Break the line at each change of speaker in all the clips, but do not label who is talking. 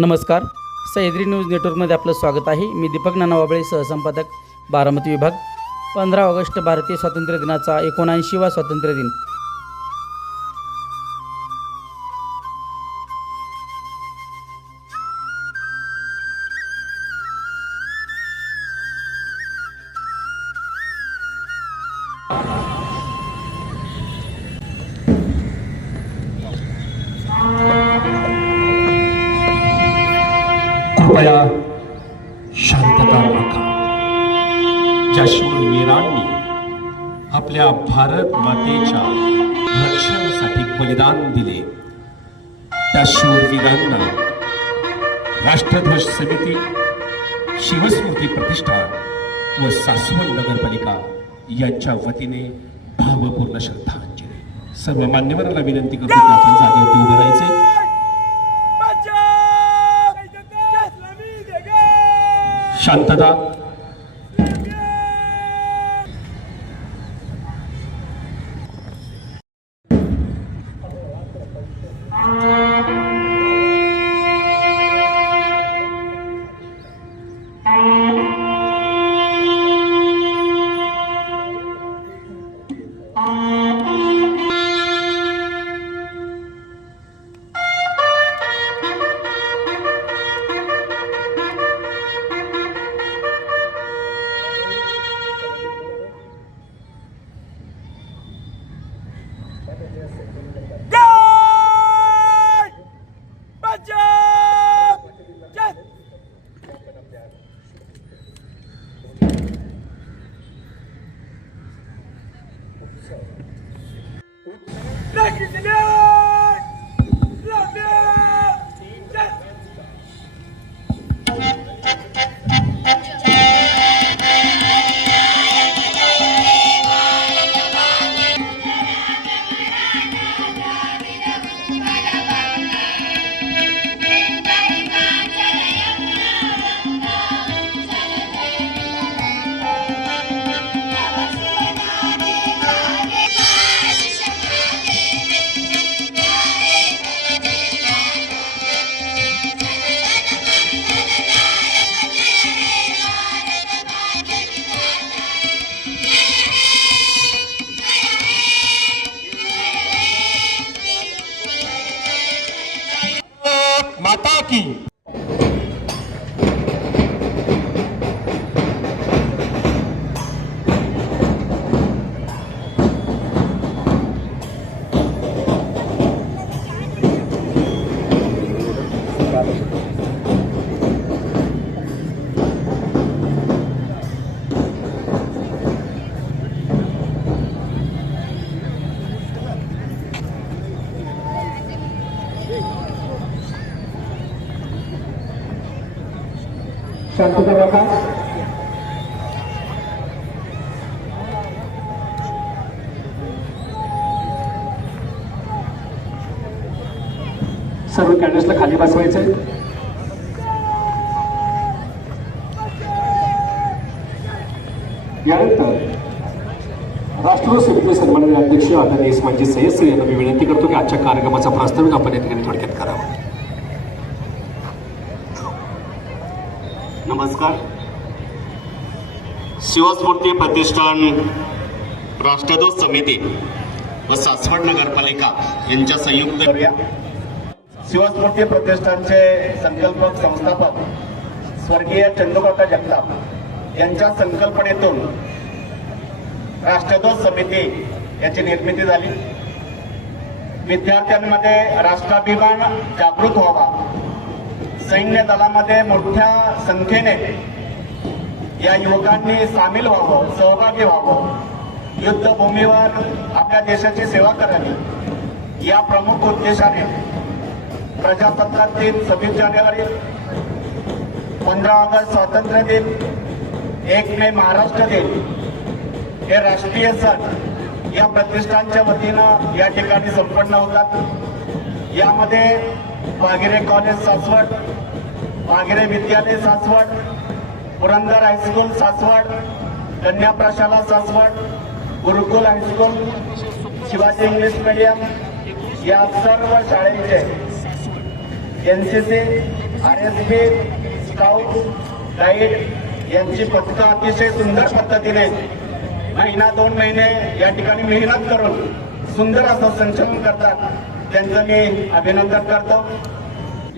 नमस्कार. सह्याद्री न्यूज नेटवर्कमध्ये आपलं स्वागत आहे. मी दीपक नानावाबळे सहसंपादक बारामती विभाग. पंधरा ऑगस्ट भारतीय स्वातंत्र्य दिनाचा एकोणऐंशीवा स्वातंत्र्य दिन.
भारत मातेच्या रक्षणासाठी बलिदान दिले. त्या शूरवीरांना राष्ट्रध्वज समिती शिवस्मृती प्रतिष्ठान व सासवड नगरपालिका यांच्या वतीने भावपूर्ण श्रद्धांजली. सर्व मान्यवरांना विनंती करतो की आपण जागेवरती उभं राहायचे. शांतता Gracias. talking. शांतता राखा सर्व कॅन्डल्सला खाली बसवायचंय. यानंतर राष्ट्रीय समिती सन्माननीय अध्यक्ष आदरणीय इस्माजी सय्यद यांना मी विनंती करतो की आजच्या कार्यक्रमाचा प्रास्ताविक आपण या ठिकाणी थोडक्यात करावा.
नमस्कार. शिवस्फूर्ती प्रतिष्ठान राष्ट्रध्वज समिती व सासवड नगरपालिका यांच्या संयुक्त शिवस्फूर्ती प्रतिष्ठानचे संकल्पक संस्थापक स्वर्गीय चंदुकाका जगताप यांच्या संकल्पनेतून राष्ट्रध्वज समिती याची निर्मिती झाली. विद्यार्थ्यांमध्ये राष्ट्राभिमान जागृत व्हावा. सैन्य दलामध्ये मोठ्या संख्येने या युवकांनी सामील व्हावं सहभागी व्हावं. युद्धभूमीवर आपल्या देशाची सेवा करावी. या प्रमुख उद्देशाने प्रजासत्ताक दिन सव्वीस जानेवारी पंधरा ऑगस्ट स्वातंत्र्य दिन एक मे महाराष्ट्र दिन हे राष्ट्रीय सण या प्रतिष्ठानच्या वतीनं या ठिकाणी संपन्न होतात. यामध्ये वागिरे कॉलेज सासवड वागिरे विद्यालय सासवड पुरंदर हायस्कूल सासवड कन्या प्रशाला Saswad Gurukul high school Shivaji English medium या सर्व शाळेचे NCC R S P scout guide यांची पथकं अतिशय सुंदर पद्धतीने महिना दोन महिने या ठिकाणी मेहनत करून सुंदर असं संचलन करतात. त्यांचं मी अभिनंदन करतो.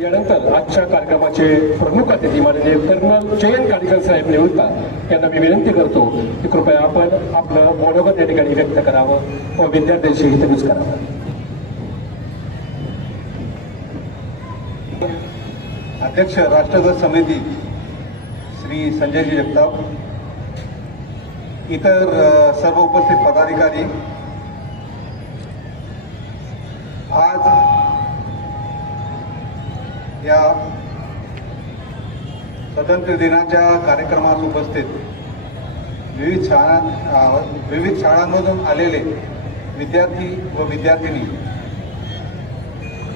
यानंतर आजच्या कार्यक्रमाचे प्रमुख अतिथी माननीय कर्नल जयंत काडीकर साहेब निवडतात यांना मी विनंती करतो की कृपया आपण आपलं मनोगत या ठिकाणी व्यक्त करावं व विद्यार्थ्यांशी हितगुज करावं.
अध्यक्ष राष्ट्रध्वज समिती श्री संजयजी जगताप इतर सर्व उपस्थित पदाधिकारी आज या स्वातंत्र्य दिनाच्या कार्यक्रमात उपस्थित विविध शाळा विविध शाळांमधून आलेले विद्यार्थी व विद्यार्थिनी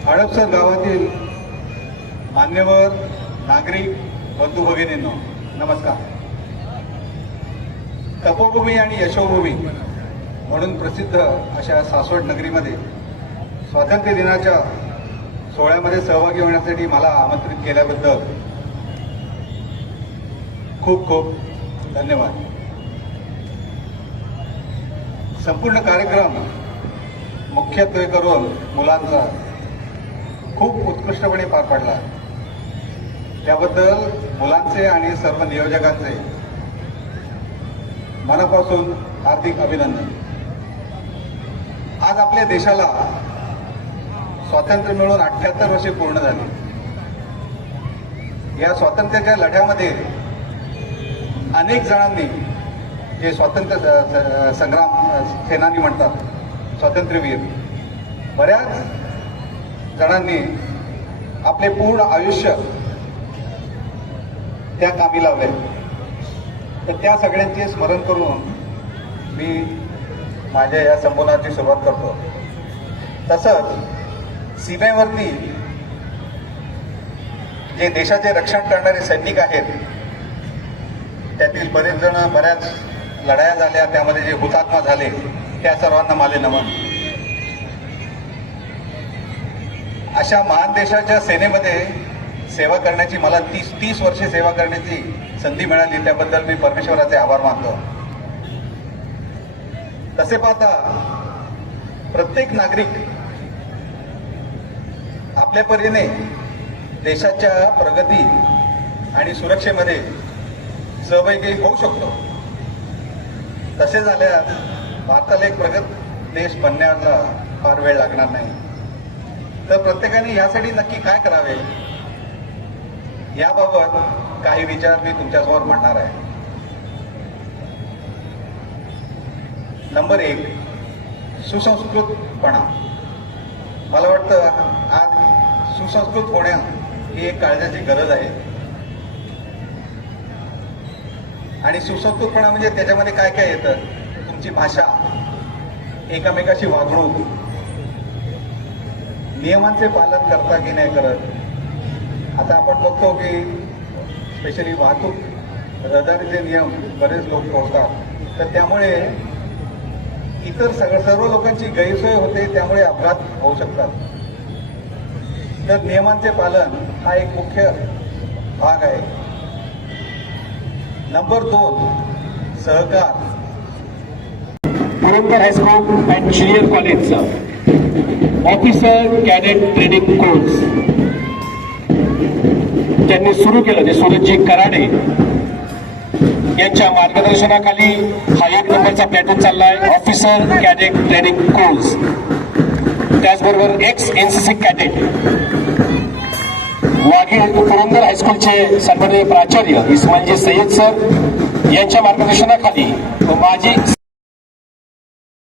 हडपसर गावातील मान्यवर नागरिक बंधू भगिनींनो नमस्कार. तपोभूमी आणि यशोभूमी म्हणून प्रसिद्ध अशा सासवड नगरीमध्ये स्वातंत्र्य दिनाच्या सोहळ्यामध्ये सहभागी होण्यासाठी मला आमंत्रित केल्याबद्दल खूप खूप धन्यवाद. संपूर्ण कार्यक्रम मुख्यत्वे करून मुलांचा खूप उत्कृष्टपणे पार पडला. त्याबद्दल मुलांचे आणि सर्व नियोजकांचे मनापासून हार्दिक अभिनंदन. आज आपल्या देशाला स्वातंत्र्य मिळून अठ्याहत्तर वर्षे पूर्ण झाली. या स्वातंत्र्याच्या लढ्यामध्ये अनेक जणांनी जे स्वातंत्र्य संग्राम सेनानी म्हणतात स्वातंत्र्यवीर बऱ्याच जणांनी आपले पूर्ण आयुष्य त्या कामी लावले. तर त्या सगळ्यांचे स्मरण करून मी माझ्या या संबोधनाची सुरुवात करतो. तसंच सीमेवरती जे देशाचे रक्षण करणारे सैनिक आहेत त्यातील बरेच जण बऱ्याच लढाया झाल्या त्यामध्ये जे हुतात्मा झाले त्या सर्वांना माले नमन. अशा महान देशाच्या सेनेमध्ये सेवा करण्याची मला तीस तीस वर्षे सेवा करण्याची संधी मिळाली त्याबद्दल मी परमेश्वराचे आभार मानतो. तसे पाहता प्रत्येक नागरिक आपल्या परीने देशाच्या प्रगती आणि सुरक्षेमध्ये सहभागी होऊ शकतो. तसे झाल्यास भारताला एक प्रगत देश बनण्याला फार वेळ लागणार नाही. तर प्रत्येकाने यासाठी नक्की काय करावे? याबाबत काही विचार मी तुमच्यासमोर मांडणार आहे. नंबर एक सुसंस्कृतपणा. मला वाटतं आज सुसंस्कृत होण्या ही एक काळजाची गरज आहे. आणि सुसंस्कृतपणा म्हणजे त्याच्यामध्ये काय काय येतं? तुमची भाषा एकामेकाशी वागणूक नियमांचे पालन करता की नाही करत? आता आपण बघतो की स्पेशली वाहतूक रहदारीचे नियम बरेच लोक तोडतात. तर त्यामुळे इतर सगळ्या सर्व लोकांची गैरसोय होते त्यामुळे अपघात होऊ शकतात. तर नियमांचे पालन हा एक मुख्य भाग आहे. नंबर दोन सहकार.
Purandar high school and junior कॉलेजचा ऑफिसर कॅडेट ट्रेनिंग कोर्स त्यांनी सुरू केलं ते सुरजजी कराडे. यांच्या मार्गदर्शनाखाली हा एक नंबरचा प्लॅटून चाललाय. ऑफिसर कॅडेट ट्रेनिंग कोर्स त्याचबरोबर एक्स एन सी कॅडेट वाघीळ पुरंदर हायस्कूलचे सन्माननीय प्राचार्य इस्मानजी सय्यद सर यांच्या मार्गदर्शनाखाली माजी